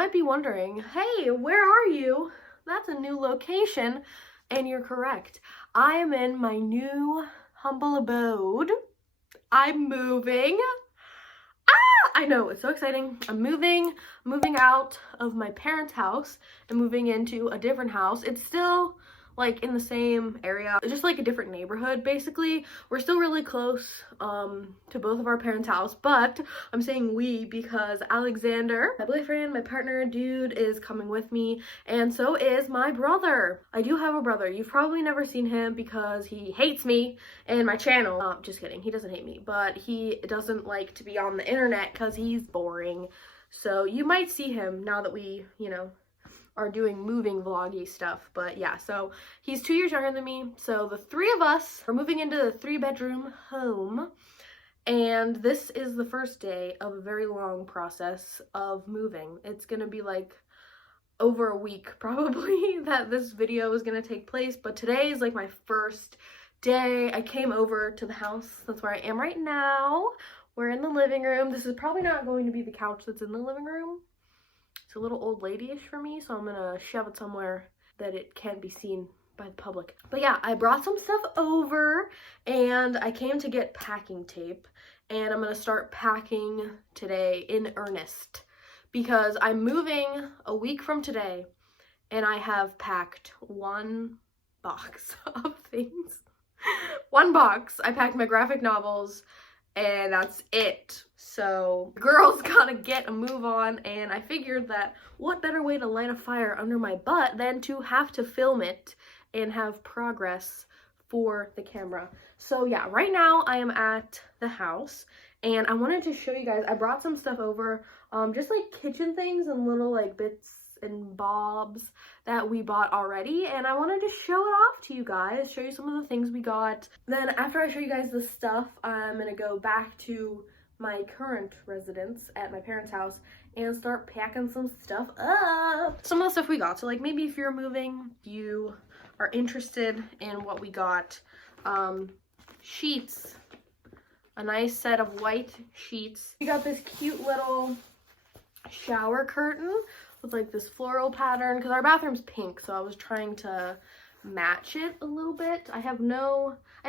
might be wondering, hey, where are you? That's a new location, and you're correct. I am in my new humble abode. I'm moving. I know, it's so exciting. I'm moving out of my parents' house and moving into a different house. It's still like in the same area, it's just like a different neighborhood basically. We're still really close to both of our parents' house, but I'm saying we because Alexander, my boyfriend, my partner, dude, is coming with me, and so is my brother. I do have a brother. You've probably never seen him because he hates me and my channel. Just kidding, he doesn't hate me, but he doesn't like to be on the internet because he's boring. So you might see him now that we, you know, are doing moving vloggy stuff. But yeah, so he's 2 years younger than me, so the three of us are moving into the 3-bedroom home, and this is the first day of a very long process of moving. It's gonna be like over a week probably that this video is gonna take place, but today is like my first day. I came over to the house. That's where I am right now. We're in the living room. This is probably not going to be the couch that's in the living room. It's a little old lady-ish for me, so I'm gonna shove it somewhere that it can't be seen by the public. But yeah, I brought some stuff over, and I came to get packing tape, and I'm gonna start packing today in earnest because I'm moving a week from today, and I have packed one box of things. One box. I packed my graphic novels, and that's it. So girls gotta get a move on, and I figured that what better way to light a fire under my butt than to have to film it and have progress for the camera. So yeah, right now I am at the house, and I wanted to show you guys, I brought some stuff over, just like kitchen things and little like bits and bobs that we bought already, and I wanted to show it off to you guys, show you some of the things we got. Then after I show you guys the stuff, I'm gonna go back to my current residence at my parents' house and start packing some stuff up. Some of the stuff we got, so like maybe if you're moving, you are interested in what we got. Sheets, a nice set of white sheets. We got this cute little shower curtain with like this floral pattern because our bathroom's pink, so I was trying to match it a little bit. I have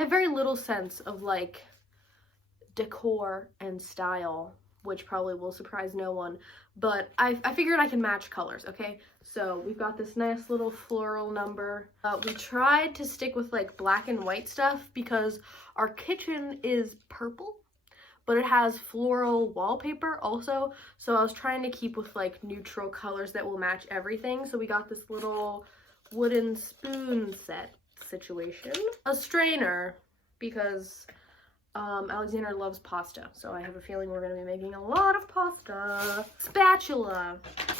very little sense of like decor and style, which probably will surprise no one, but I figured I can match colors. Okay, so we've got this nice little floral number. We tried to stick with like black and white stuff because our kitchen is purple, but it has floral wallpaper also, so I was trying to keep with like neutral colors that will match everything. So we got this little wooden spoon set situation, a strainer because Alexander loves pasta, so I have a feeling we're gonna be making a lot of pasta. Spatula.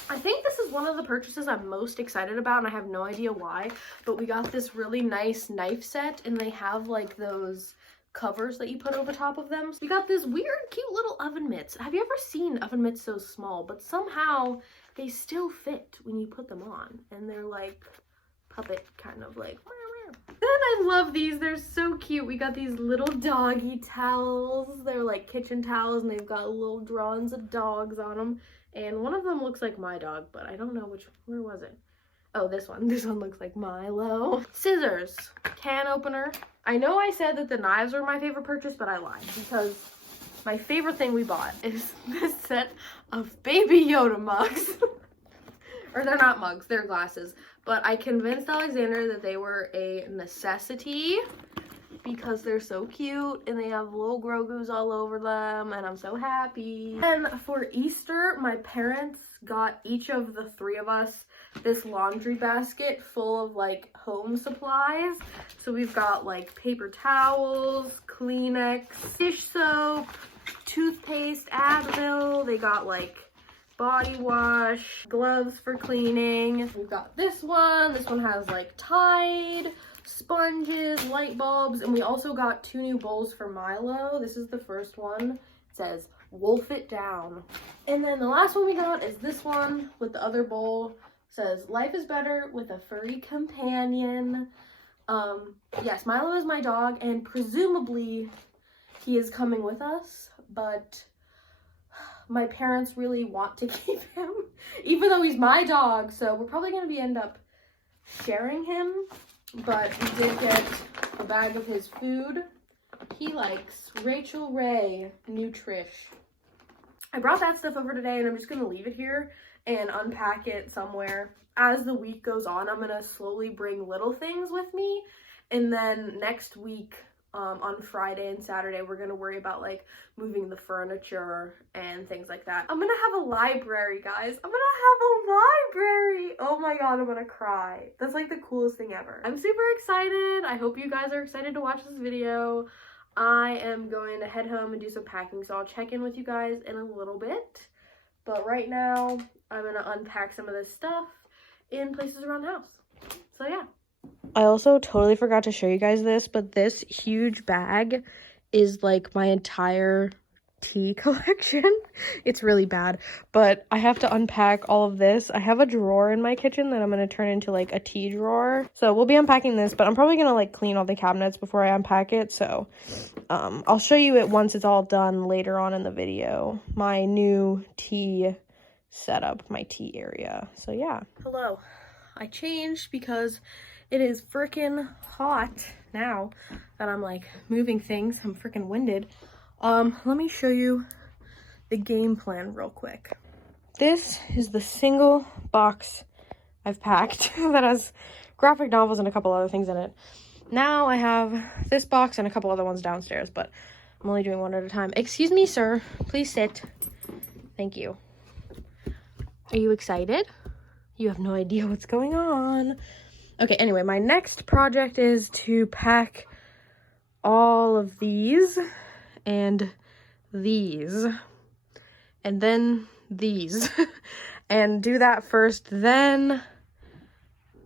I think this is one of the purchases I'm most excited about, and I have no idea why, but we got this really nice knife set, and they have like those covers that you put over top of them. So we got this weird cute little oven mitts. Have you ever seen oven mitts so small, but somehow they still fit when you put them on, and they're like puppet kind of like. Then I love these, they're so cute. We got these little doggy towels. They're like kitchen towels, and they've got little drawings of dogs on them, and one of them looks like my dog, but I don't know where was it? Oh, this one looks like Milo. Scissors, can opener. I know I said that the knives were my favorite purchase, but I lied because my favorite thing we bought is this set of Baby Yoda mugs. Or they're not mugs, they're glasses. But I convinced Alexander that they were a necessity because they're so cute and they have little Grogus all over them, and I'm so happy. And for Easter, my parents got each of the three of us this laundry basket full of like home supplies. So we've got like paper towels, Kleenex, dish soap, toothpaste, Advil. They got like body wash, gloves for cleaning. We've got this one. This one has like Tide, sponges, light bulbs, and we also got 2 new bowls for Milo. This is the first one. It says wolf it down. And then the last one we got is this one with the other bowl. It says life is better with a furry companion. Yes, Milo is my dog, and presumably he is coming with us, but my parents really want to keep him, even though he's my dog. So we're probably going to end up sharing him. But we did get a bag of his food. He likes Rachel Ray Nutrish. I brought that stuff over today, and I'm just going to leave it here and unpack it somewhere. As the week goes on, I'm going to slowly bring little things with me. And then next week, on Friday and Saturday, we're going to worry about, like, moving the furniture and things like that. I'm going to have a library, guys. I'm going to have a library. Oh my god, I'm going to cry. That's, like, the coolest thing ever. I'm super excited. I hope you guys are excited to watch this video. I am going to head home and do some packing, so I'll check in with you guys in a little bit. But right now, I'm going to unpack some of this stuff in places around the house. So yeah. I also totally forgot to show you guys this, but this huge bag is like my entire tea collection. It's really bad, but I have to unpack all of this. I have a drawer in my kitchen that I'm going to turn into like a tea drawer. So we'll be unpacking this, but I'm probably going to like clean all the cabinets before I unpack it. So I'll show you it once it's all done later on in the video. My new tea setup, my tea area. So yeah. Hello. I changed because it is freaking hot now that I'm like moving things. I'm freaking winded. Let me show you the game plan real quick. This is the single box I've packed that has graphic novels and a couple other things in it. Now I have this box and a couple other ones downstairs, but I'm only doing one at a time. Excuse me, sir. Please sit. Thank you. Are you excited? You have no idea what's going on. Okay, anyway, my next project is to pack all of these and these and then these and do that first. Then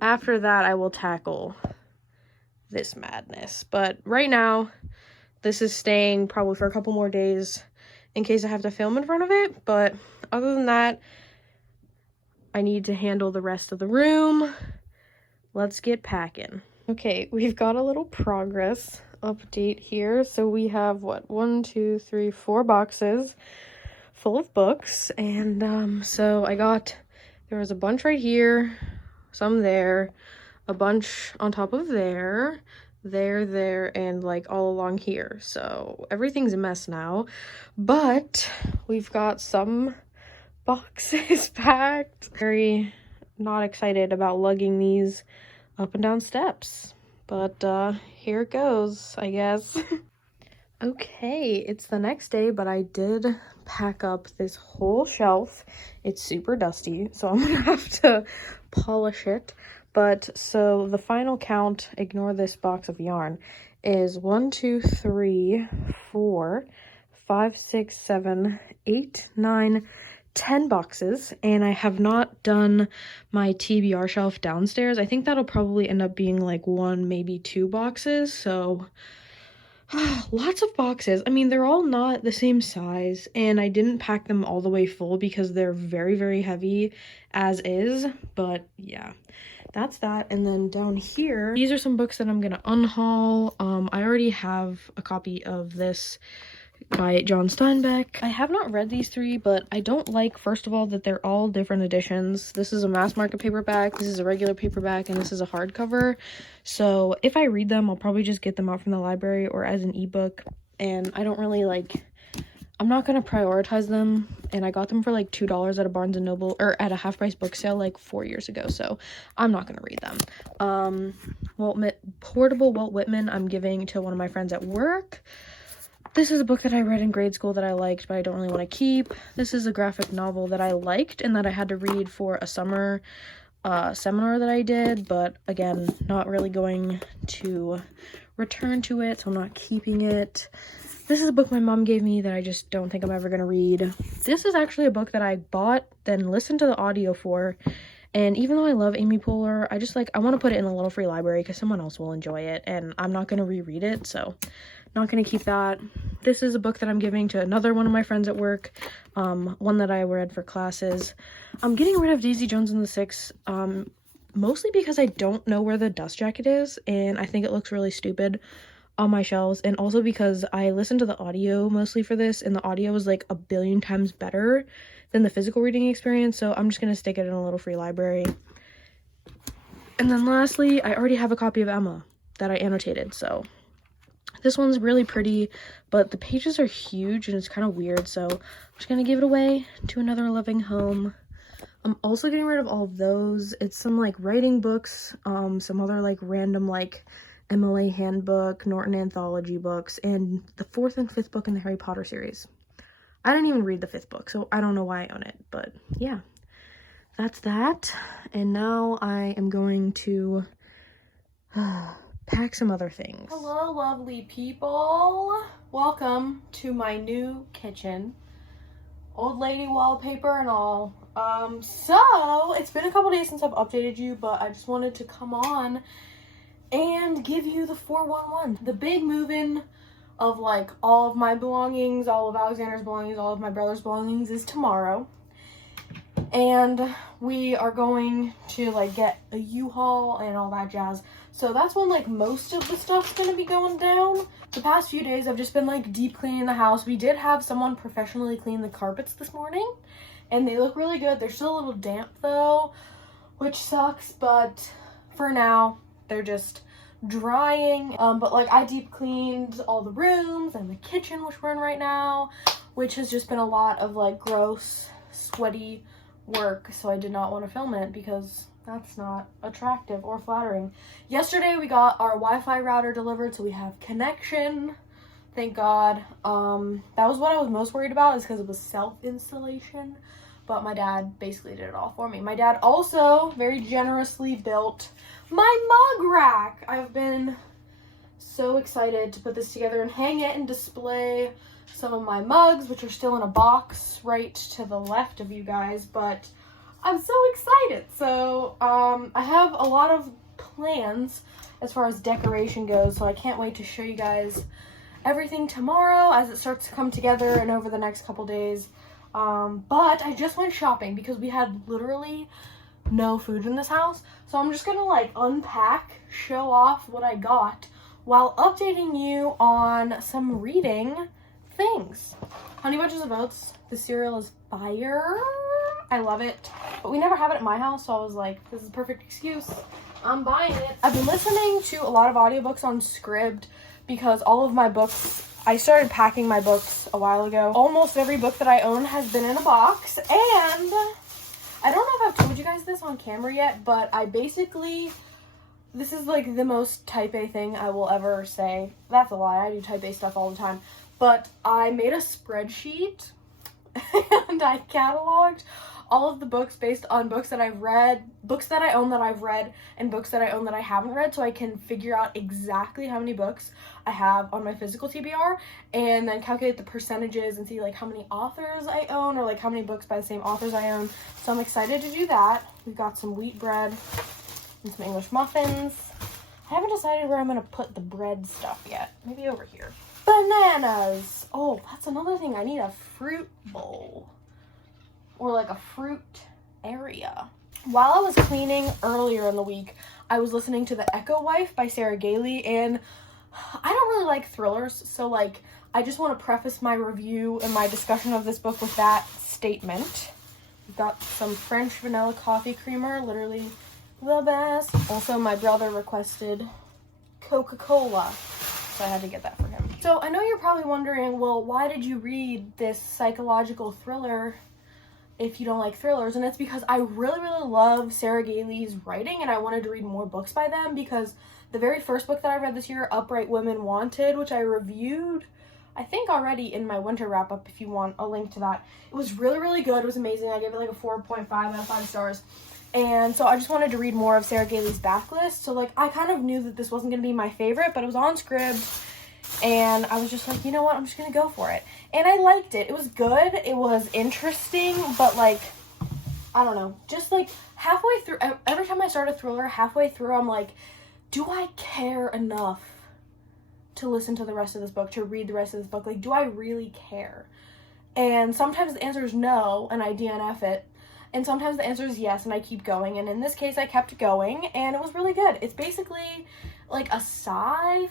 after that, I will tackle this madness. But right now, this is staying probably for a couple more days in case I have to film in front of it. But other than that, I need to handle the rest of the room. Let's get packing. Okay, we've got a little progress update here. So we have what, 1, 2, 3, 4 boxes full of books. And so there was a bunch right here, some there, a bunch on top of there, and like all along here. So everything's a mess now, but we've got some boxes packed. Very not excited about lugging these up and down steps, but here it goes, I guess. Okay, it's the next day, but I did pack up this whole shelf. It's super dusty, so I'm gonna have to polish it. But so the final count, ignore this box of yarn, is 1, 2, 3, 4, 5, 6, 7, 8, 9, 10 boxes, and I have not done my TBR shelf downstairs. I think that'll probably end up being like 1, maybe 2 boxes. So lots of boxes. I mean, they're all not the same size, and I didn't pack them all the way full because they're very, very heavy as is. But yeah, that's that. And then down here, these are some books that I'm gonna unhaul. I already have a copy of this by John Steinbeck. I have not read these 3, but I don't like, first of all, that they're all different editions. This is a mass market paperback, this is a regular paperback, and this is a hardcover. So if I read them, I'll probably just get them out from the library or as an ebook. And I don't really I'm not gonna prioritize them. And I got them for like $2 at a Barnes & Noble, or at a half-price book sale like 4 years ago. So I'm not gonna read them. Portable Walt Whitman I'm giving to one of my friends at work. This is a book that I read in grade school that I liked, but I don't really want to keep. This is a graphic novel that I liked and that I had to read for a summer seminar that I did, but again, not really going to return to it, so I'm not keeping it. This is a book my mom gave me that I just don't think I'm ever going to read. This is actually a book that I bought, then listened to the audio for, and even though I love Amy Poehler, I want to put it in a little free library because someone else will enjoy it, and I'm not going to reread it, so not going to keep that. This is a book that I'm giving to another one of my friends at work, one that I read for classes. I'm getting rid of Daisy Jones and the Six, mostly because I don't know where the dust jacket is, and I think it looks really stupid on my shelves, and also because I listened to the audio mostly for this, and the audio was like a billion times better than the physical reading experience, so I'm just gonna stick it in a little free library. And then lastly, I already have a copy of Emma that I annotated, so this one's really pretty, but the pages are huge and it's kind of weird, so I'm just gonna give it away to another loving home. I'm also getting rid of all of those. It's some like writing books, some other like random like MLA handbook, Norton anthology books, and the 4th and 5th book in the Harry Potter series. I didn't even read the 5th book, so I don't know why I own it, but yeah, that's that. And now I am going to pack some other things. Hello, lovely people. Welcome to my new kitchen. Old lady wallpaper and all. So it's been a couple days since I've updated you, but I just wanted to come on and give you the 411. The big move-in of like all of my belongings, all of Alexander's belongings, all of my brother's belongings is tomorrow. And we are going to like get a U-Haul and all that jazz. So that's when like most of the stuff's gonna be going down. The past few days I've just been like deep cleaning the house. We did have someone professionally clean the carpets this morning and they look really good. They're still a little damp though, which sucks, but for now they're just drying. But like I deep cleaned all the rooms and the kitchen, which we're in right now, which has just been a lot of like gross, sweaty work, so I did not want to film it because that's not attractive or flattering. Yesterday we got our Wi-Fi router delivered, so we have connection, thank God. That was what I was most worried about, is because it was self-installation, but my dad basically did it all for me. My dad also very generously built my mug rack. I've been so excited to put this together and hang it and display some of my mugs, which are still in a box right to the left of you guys, but I'm so excited. So I have a lot of plans as far as decoration goes, so I can't wait to show you guys everything tomorrow as it starts to come together and over the next couple days. But I just went shopping because we had literally no food in this house, so I'm just gonna like unpack, show off what I got while updating you on some reading things. Honey Bunches of Oats, the cereal is fire. I love it, but we never have it at my house, so I was like, this is a perfect excuse. I'm buying it. I've been listening to a lot of audiobooks on Scribd because all of my books, I started packing my books a while ago. Almost every book that I own has been in a box, and I don't know if I've told you guys this on camera yet, but I basically, this is like the most type A thing I will ever say. That's a lie, I do type A stuff all the time. But I made a spreadsheet and I cataloged all of the books based on books that I've read, books that I own that I've read, and books that I own that I haven't read, so I can figure out exactly how many books I have on my physical TBR, and then calculate the percentages and see like how many authors I own, or like how many books by the same authors I own. So I'm excited to do that. We've got some wheat bread and some English muffins. I haven't decided where I'm gonna put the bread stuff yet. Maybe over here. Bananas. Oh, that's another thing. I need a fruit bowl or like a fruit area. While I was cleaning earlier in the week, I was listening to The Echo Wife by Sarah Gailey, and I don't really like thrillers, so like I just want to preface my review and my discussion of this book with that statement. We've got some French vanilla coffee creamer, literally the best. Also, my brother requested Coca-Cola, so I had to get that for him. So I know you're probably wondering, well, why did you read this psychological thriller if you don't like thrillers? And it's because I really, really love Sarah Gailey's writing, and I wanted to read more books by them, because the very first book that I read this year, Upright Women Wanted, which I reviewed, I think already in my winter wrap-up, if you want a link to that. It was really, really good. It was amazing. I gave it like a 4.5 out of 5 stars. And so I just wanted to read more of Sarah Gailey's backlist. So like I kind of knew that this wasn't going to be my favorite, but it was on Scribd. And I was just like, you know what? I'm just going to go for it. And I liked it. It was good. It was interesting. But like, I don't know. Just like halfway through, every time I start a thriller, halfway through, I'm like, do I care enough to listen to the rest of this book, to read the rest of this book? Like, do I really care? And sometimes the answer is no, and I DNF it. And sometimes the answer is yes, and I keep going. And in this case, I kept going, and it was really good. It's basically like a sci-fi,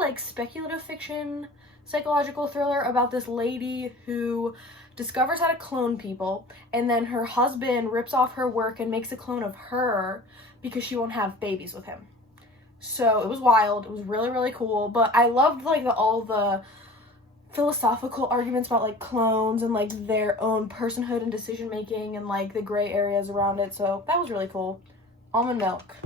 like speculative fiction psychological thriller about this lady who discovers how to clone people, and then her husband rips off her work and makes a clone of her because she won't have babies with him. So it was wild. It was really, really cool. But I loved like all the philosophical arguments about like clones and like their own personhood and decision making and like the gray areas around it. So that was really cool. Almond milk,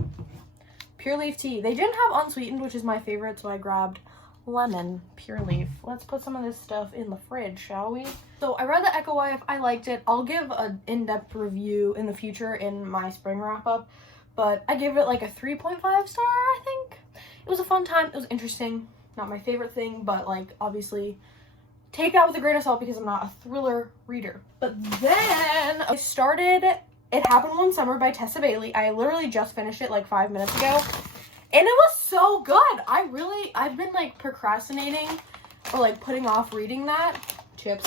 pure leaf tea. They didn't have unsweetened, which is my favorite, so I grabbed lemon pure leaf. Let's put some of this stuff in the fridge, shall we? So I read The Echo Wife. I liked it. I'll give an in-depth review in the future in my spring wrap-up, but I gave it like a 3.5 star. I think it was a fun time. It was interesting. Not my favorite thing, but like obviously take that with a grain of salt because I'm not a thriller reader. But then I started It Happened One Summer by Tessa Bailey. I literally just finished it like 5 minutes ago. And it was so good. I've been like procrastinating or like putting off reading that. Chips.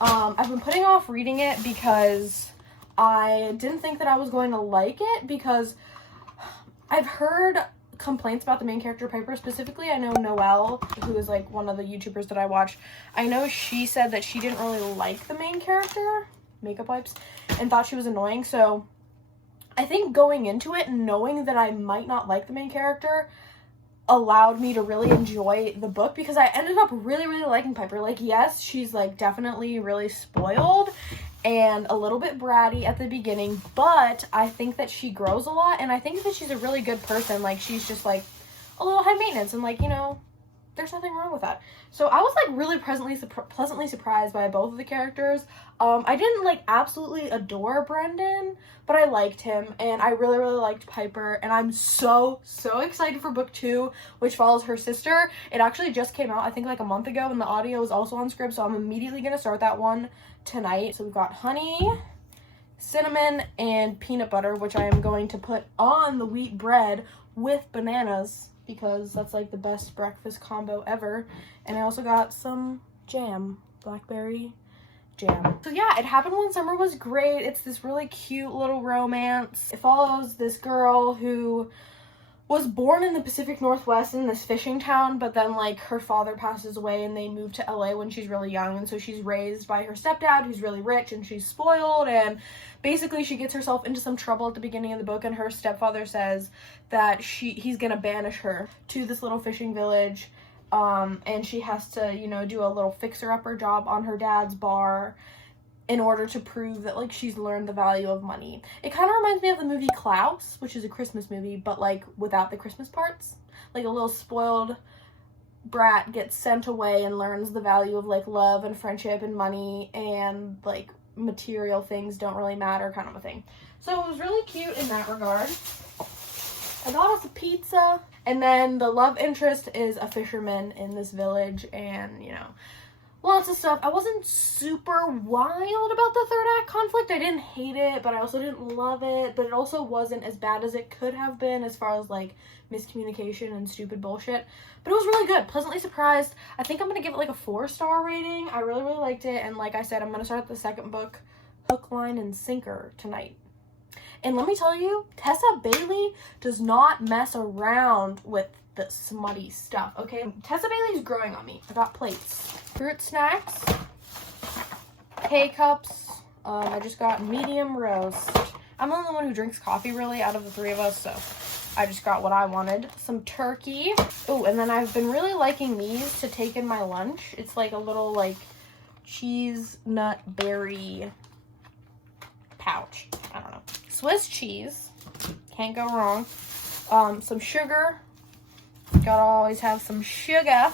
I've been putting off reading it because I didn't think that I was going to like it, because I've heard complaints about the main character Piper. Specifically, I know Noelle, who is like one of the YouTubers that I watch. I know she said that she didn't really like the main character, makeup wipes, and thought she was annoying. So I think going into it, knowing that I might not like the main character, allowed me to really enjoy the book, because I ended up really, really liking Piper. Like, yes, she's like definitely really spoiled and a little bit bratty at the beginning, but I think that she grows a lot, and I think that she's a really good person. Like, she's just like a little high maintenance, and like, you know, there's nothing wrong with that. So I was like really pleasantly surprised by both of the characters. I didn't like absolutely adore Brendan, but I liked him, and I really, really liked Piper, and I'm so excited for book 2, which follows her sister. It actually just came out, I think, like a month ago, and the audio is also on Scribd, so I'm immediately gonna start that one tonight. So we've got honey, cinnamon, and peanut butter, which I am going to put on the wheat bread with bananas, because that's like the best breakfast combo ever. And I also got some jam, blackberry jam. So yeah, It Happened One Summer was great. It's this really cute little romance. It follows this girl who was born in the Pacific Northwest in this fishing town, but then like her father passes away and they move to LA when she's really young, and so she's raised by her stepdad, who's really rich, and she's spoiled, and basically she gets herself into some trouble at the beginning of the book, and her stepfather says that he's gonna banish her to this little fishing village, and she has to, you know, do a little fixer-upper job on her dad's bar in order to prove that like she's learned the value of money. It kind of reminds me of the movie Klaus, which is a Christmas movie, but like without the Christmas parts. Like a little spoiled brat gets sent away and learns the value of like love and friendship and money, and like material things don't really matter, kind of a thing. So it was really cute in that regard. I got us a pizza, and then the love interest is a fisherman in this village, and you know, lots of stuff. I wasn't super wild about the third act conflict. I didn't hate it, but I also didn't love it. But it also wasn't as bad as it could have been as far as like miscommunication and stupid bullshit. But it was really good. Pleasantly surprised. I think I'm going to give it like a 4-star rating. I really, really liked it. And like I said, I'm going to start the second book, hook, line, and sinker, tonight. And let me tell you, Tessa Bailey does not mess around with the smutty stuff, okay? Tessa Bailey's growing on me. I got plates. Fruit snacks, K-cups. I just got medium roast. I'm the only one who drinks coffee, really, out of the three of us, so I just got what I wanted. Some turkey. Oh, and then I've been really liking these to take in my lunch. It's like a little, like, cheese nut berry pouch. I don't know. Swiss cheese. Can't go wrong. Some sugar. Gotta always have some sugar.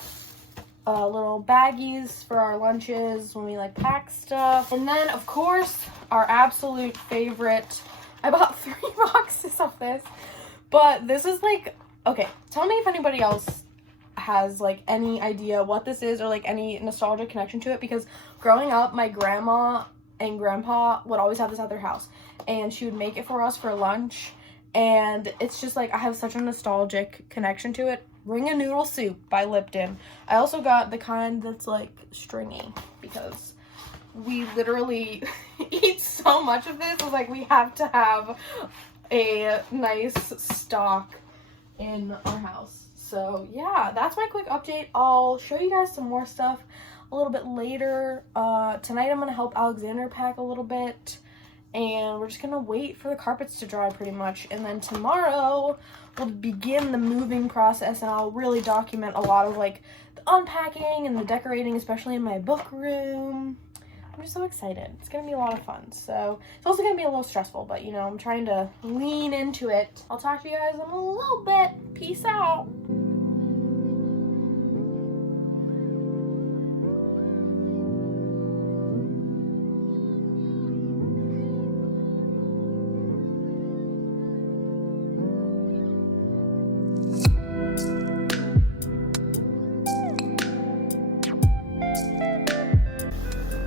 Little baggies for our lunches when we like pack stuff. And then of course our absolute favorite, I bought 3 boxes of this, but this is like, okay, tell me if anybody else has like any idea what this is or like any nostalgic connection to it, because growing up my grandma and grandpa would always have this at their house, and she would make it for us for lunch, and it's just like I have such a nostalgic connection to it. Ring a Noodle Soup by Lipton. I also got the kind that's like stringy, because we literally eat so much of this. It's like we have to have a nice stock in our house. So yeah, that's my quick update. I'll show you guys some more stuff a little bit later. Tonight I'm gonna help Alexander pack a little bit, and we're just gonna wait for the carpets to dry pretty much. And then tomorrow we'll begin the moving process, and I'll really document a lot of like the unpacking and the decorating, especially in my book room. I'm just so excited. It's gonna be a lot of fun. So it's also gonna be a little stressful, but you know, I'm trying to lean into it. I'll talk to you guys in a little bit. Peace out.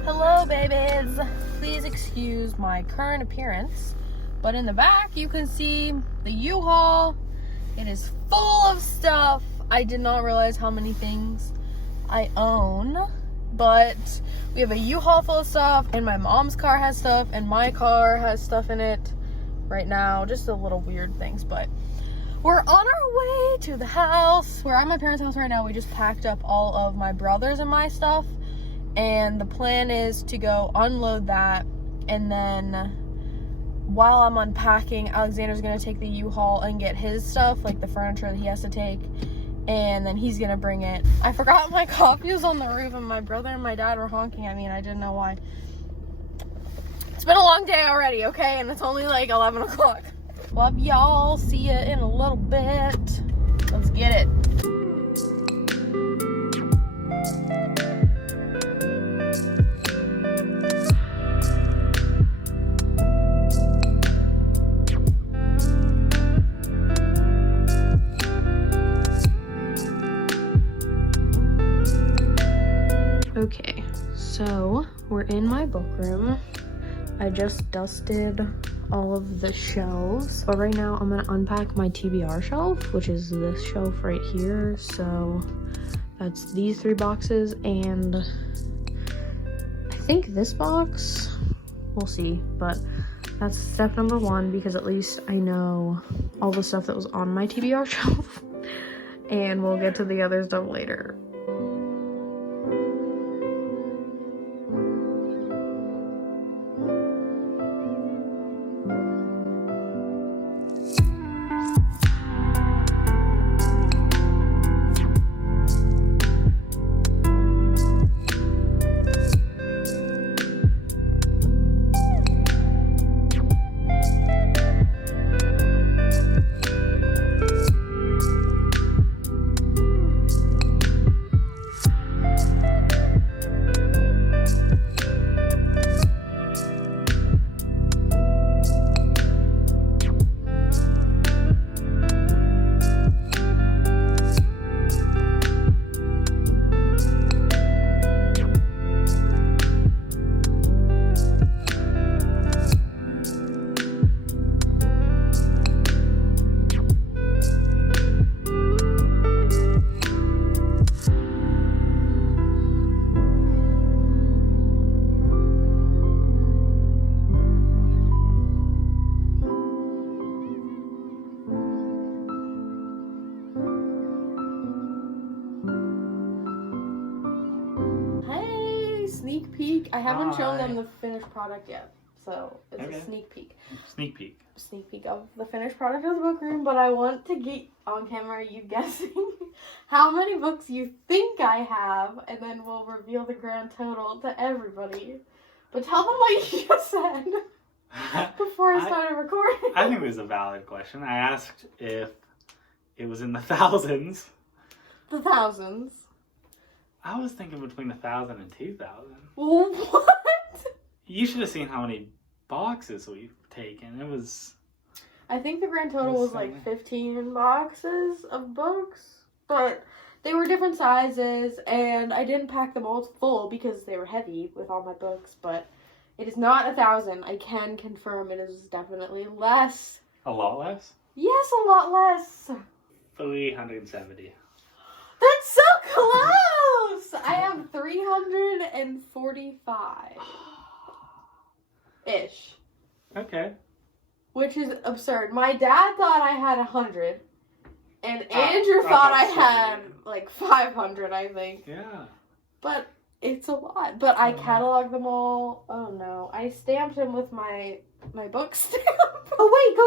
Hello babies, please excuse my current appearance, but in the back you can see the U-Haul. It is full of stuff. I did not realize how many things I own, but we have a U-Haul full of stuff, and my mom's car has stuff, and my car has stuff in it right now, just the little weird things. But we're on our way to the house. We're at my parents' house right now. We just packed up all of my brother's and my stuff, and the plan is to go unload that, and then while I'm unpacking, Alexander's gonna take the U-Haul and get his stuff, like the furniture that he has to take, and then he's gonna bring it. I forgot my coffee was on the roof, and my brother and my dad were honking at me, and I didn't know why. It's been a long day already, okay? And it's only like 11 o'clock. Love y'all. See ya in a little bit. Let's get it. Okay, so we're in my book room. I just dusted all of the shelves, but right now I'm gonna unpack my TBR shelf, which is this shelf right here. So that's these 3 boxes, and I think this box, we'll see, but that's step number 1, because at least I know all the stuff that was on my TBR shelf, and we'll get to the other stuff later. Sneak peek. I haven't shown them the finished product yet, so it's a sneak peek. Sneak peek Of the finished product of the book room, but I want to get on camera you guessing how many books you think I have, and then we'll reveal the grand total to everybody. But tell them what you just said before I started recording. I think it was a valid question. I asked if it was in the thousands. The thousands. I was thinking between 1,000 and 2,000. What? You should have seen how many boxes we've taken. It was... I think the grand total was like 15 boxes of books, but they were different sizes, and I didn't pack them all full because they were heavy with all my books, but it is not 1,000. I can confirm it is definitely less. A lot less? Yes, a lot less. 370. That's so close! I have 345-ish. Okay. Which is absurd. My dad thought I had 100, And Andrew thought I had absolutely. like 500, I think. Yeah. But it's a lot. But I cataloged them all. Oh no. I stamped them with my book stamp. Oh wait,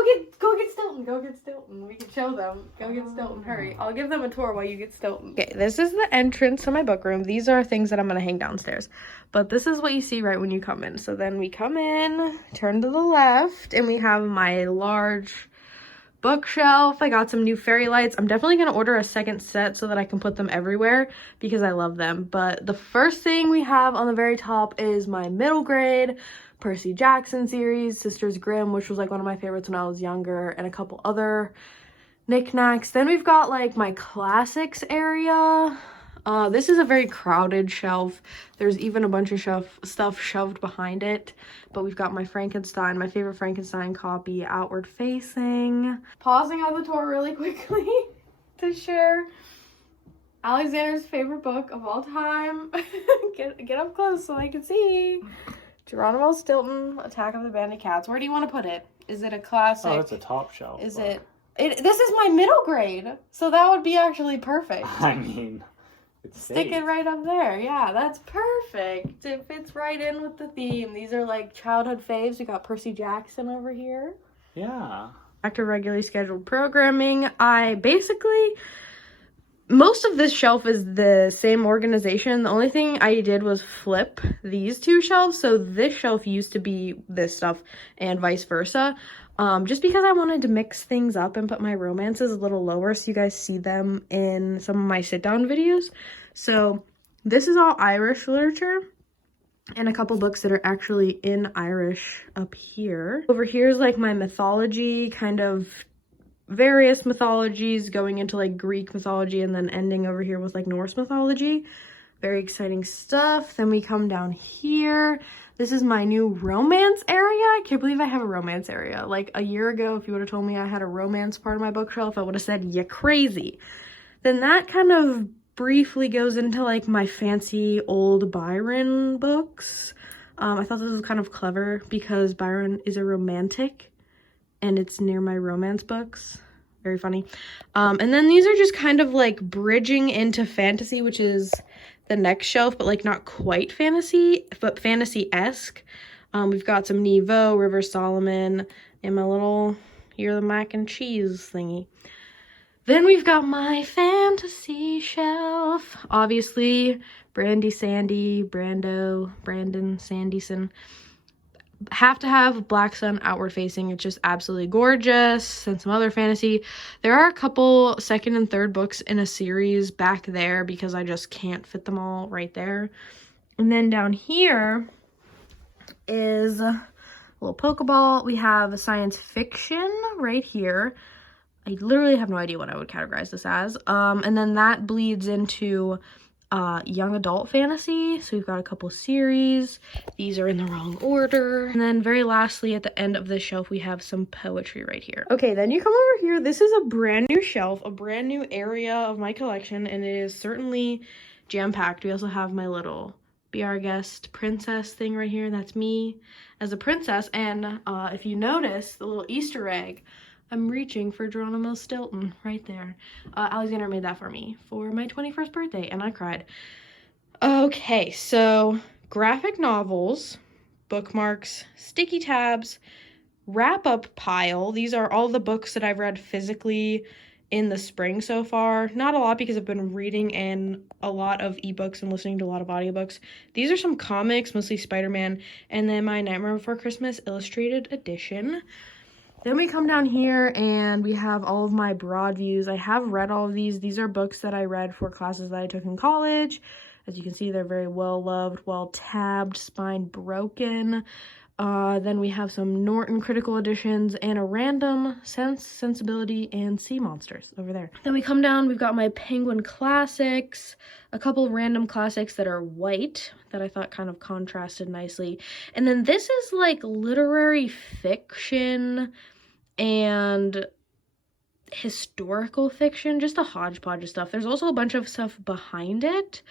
go get Stilton. Go get Stilton. We can show them. Go get Stilton. Hurry. I'll give them a tour while you get Stilton. Okay, this is the entrance to my book room. These are things that I'm gonna hang downstairs. But this is what you see right when you come in. So then we come in, turn to the left, and we have my large bookshelf. I got some new fairy lights. I'm definitely gonna order a second set so that I can put them everywhere because I love them. But the first thing we have on the very top is my middle grade Percy Jackson series, Sisters Grimm, which was like one of my favorites when I was younger, and a couple other knickknacks. Then we've got like my classics area. This is a very crowded shelf. There's even a bunch of stuff shoved behind it. But we've got my Frankenstein, my favorite Frankenstein copy, outward facing. Pausing on the tour really quickly to share Alexander's favorite book of all time. Get up close so I can see. Geronimo Stilton, Attack of the Banded Cats. Where do you want to put it? Is it a classic? Oh, it's a top shelf. Is it? This is my middle grade, so that would be actually perfect. I mean, it's Stick it right up there. Yeah, that's perfect. It fits right in with the theme. These are like childhood faves. We got Percy Jackson over here. Yeah. Back to regularly scheduled programming. Most of this shelf is the same organization. The only thing I did was flip these two shelves. So this shelf used to be this stuff and vice versa. Just because I wanted to mix things up and put my romances a little lower so you guys see them in some of my sit-down videos. So this is all Irish literature and a couple books that are actually in Irish up here. Over here is like my mythology, kind of various mythologies going into like Greek mythology and then ending over here with like Norse mythology. Very exciting stuff. Then we come down here. This is my new romance area. I can't believe I have a romance area. Like a year ago, if you would have told me I had a romance part of my bookshelf, I would have said, "You're crazy." Then that kind of briefly goes into like my fancy old Byron books. I thought this was kind of clever because Byron is a romantic and it's near my romance books. Very funny. And then these are just kind of like bridging into fantasy, which is the next shelf, but like not quite fantasy, but fantasy-esque. We've got some Nevo, River Solomon, and my little You're the Mac and Cheese thingy. Then we've got my fantasy shelf. Obviously, Brandy, Sandy, Brandon, Sandyson. Have to have Black Sun outward facing. It's just absolutely gorgeous. And some other fantasy. There are a couple second and third books in a series back there because I just can't fit them all right there. And then down here is a little Pokeball. We have a science fiction right here. I literally have no idea what I would categorize this as. And then that bleeds into young adult fantasy. So we've got a couple series. These are in the wrong order. And then very lastly, at the end of this shelf, we have some poetry right here. Okay, then you come over here. This is a brand new shelf, a brand new area of my collection, and it is certainly jam-packed. We also have my little Be Our Guest princess thing right here. That's me as a princess. And if you notice the little Easter egg, I'm reaching for Geronimo Stilton right there. Alexander made that for me for my 21st birthday, and I cried. Okay, so graphic novels, bookmarks, sticky tabs, wrap-up pile. These are all the books that I've read physically in the spring so far. Not a lot because I've been reading and a lot of ebooks and listening to a lot of audiobooks. These are some comics, mostly Spider-Man, and then my Nightmare Before Christmas illustrated edition. Then we come down here and we have all of my broad views. I have read all of these. These are books that I read for classes that I took in college. As you can see, they're very well-loved, well-tabbed, spine broken. Then we have some Norton critical editions and a random Sense, Sensibility, and Sea Monsters over there. Then we come down, we've got my Penguin classics, a couple of random classics that are white that I thought kind of contrasted nicely. And then this is like literary fiction and historical fiction, just a hodgepodge of stuff. There's also a bunch of stuff behind it.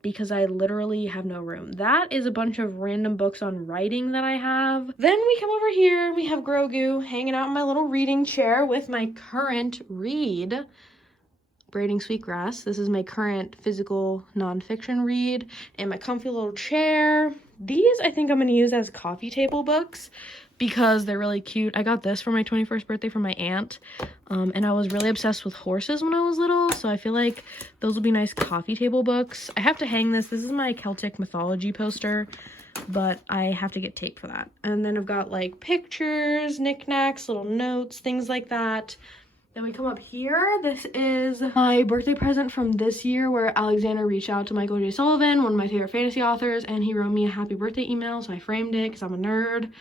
because I literally have no room. That is a bunch of random books on writing that I have. Then we come over here, we have Grogu hanging out in my little reading chair with my current read, Braiding Sweetgrass. This is my current physical nonfiction read, and my comfy little chair. These I think I'm going to use as coffee table books because they're really cute. I got this for my 21st birthday from my aunt, and I was really obsessed with horses when I was little, so I feel like those will be nice coffee table books. I have to hang this. This is my Celtic mythology poster, but I have to get tape for that. And then I've got like pictures, knickknacks, little notes, things like that. Then we come up here. This is my birthday present from this year, where Alexander reached out to Michael J. Sullivan, one of my favorite fantasy authors, and he wrote me a happy birthday email, so I framed it because I'm a nerd.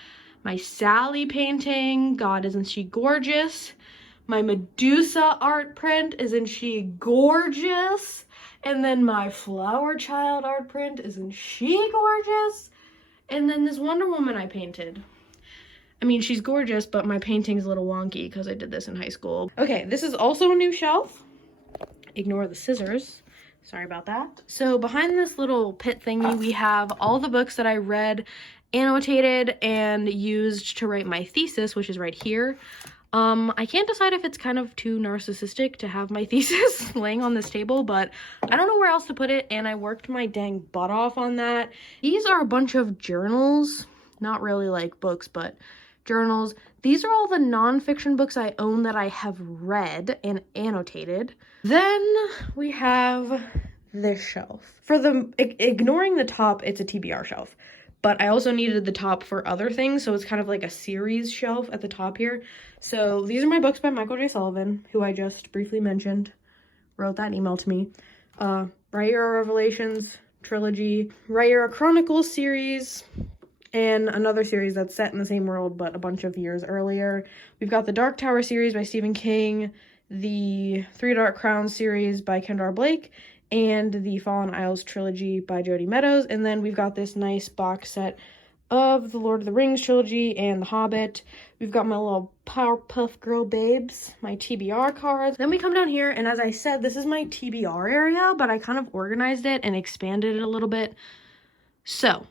My Sally painting, God, isn't she gorgeous? My Medusa art print, isn't she gorgeous? And then my Flower Child art print, isn't she gorgeous? And then this Wonder Woman I painted. I mean, she's gorgeous, but my painting's a little wonky because I did this in high school. Okay, this is also a new shelf. Ignore the scissors. Sorry about that. So behind this little pit thingy, we have all the books that I read, annotated, and used to write my thesis, which is right here. I can't decide if it's kind of too narcissistic to have my thesis laying on this table, but I don't know where else to put it, and I worked my dang butt off on that. These are a bunch of journals, not really like books, but journals. These are all the nonfiction books I own that I have read and annotated. Then we have this shelf. For the, ignoring the top, it's a TBR shelf, but I also needed the top for other things, so it's kind of like a series shelf at the top here. So these are my books by Michael J. Sullivan, who I just briefly mentioned, wrote that email to me. Right Era Revelations trilogy, Right Era Chronicles series, and another series that's set in the same world but a bunch of years earlier. We've got the Dark Tower series by Stephen King, the Three Dark Crowns series by Kendra Blake, and the Fallen Isles trilogy by Jodi Meadows. And then we've got this nice box set of the Lord of the Rings trilogy and The Hobbit. We've got my little Powerpuff Girl babes, my TBR cards. Then we come down here, and as I said, this is my TBR area, but I kind of organized it and expanded it a little bit. So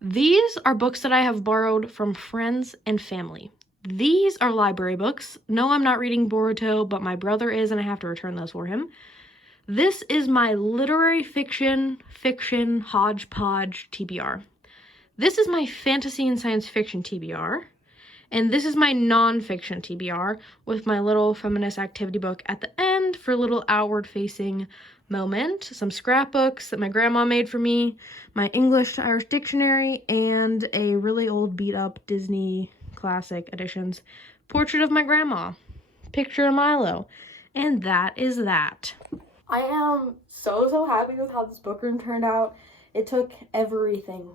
these are books that I have borrowed from friends and family. These are library books. No, I'm not reading Boruto, but my brother is, and I have to return those for him. This is my literary fiction hodgepodge TBR. This is my fantasy and science fiction TBR. And this is my nonfiction TBR with my little feminist activity book at the end for a little outward-facing moment. Some scrapbooks that my grandma made for me, my English to Irish dictionary, and a really old beat-up Disney classic editions portrait of my grandma, picture of Milo, and that is that. I am so happy with how this book room turned out. It took everything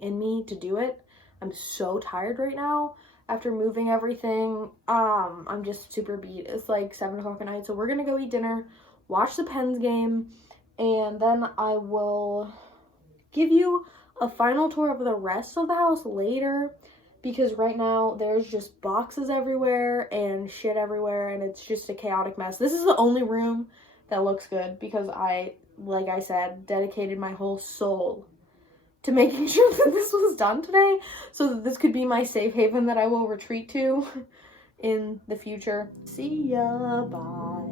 in me to do it. I'm so tired right now after moving everything. I'm just super beat. It's like 7 o'clock at night, so we're gonna go eat dinner, watch the Pens game, and then I will give you a final tour of the rest of the house later, because right now there's just boxes everywhere and shit everywhere, and it's just a chaotic mess. This is the only room that looks good because I, like I said, dedicated my whole soul to making sure that this was done today, so that this could be my safe haven that I will retreat to in the future. See ya, bye.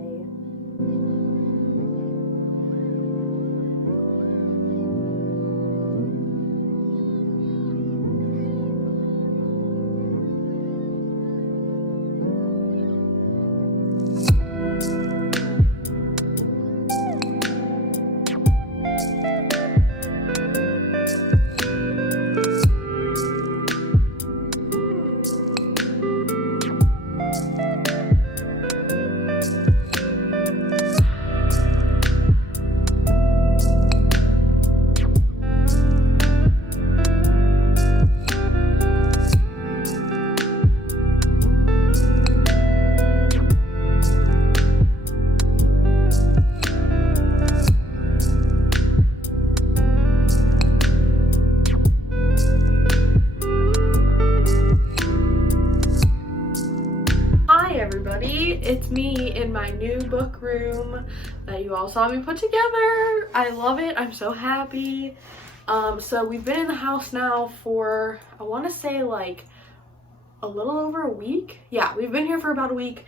room that you all saw me put together. I love it. I'm so happy. So we've been in the house now for, I want to say like a little over a week. Yeah, we've been here for about a week.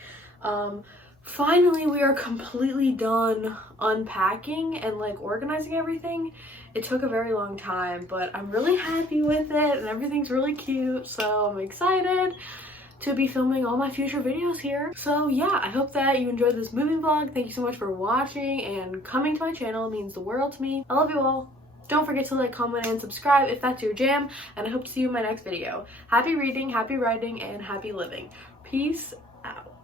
Finally, we are completely done unpacking and like organizing everything. It took a very long time, but I'm really happy with it and everything's really cute. So I'm excited to be filming all my future videos here. So yeah, I hope that you enjoyed this moving vlog. Thank you so much for watching and coming to my channel. It means the world to me. I love you all. Don't forget to like, comment, and subscribe if that's your jam, and I hope to see you in my next video. Happy reading, happy writing, and happy living. Peace out.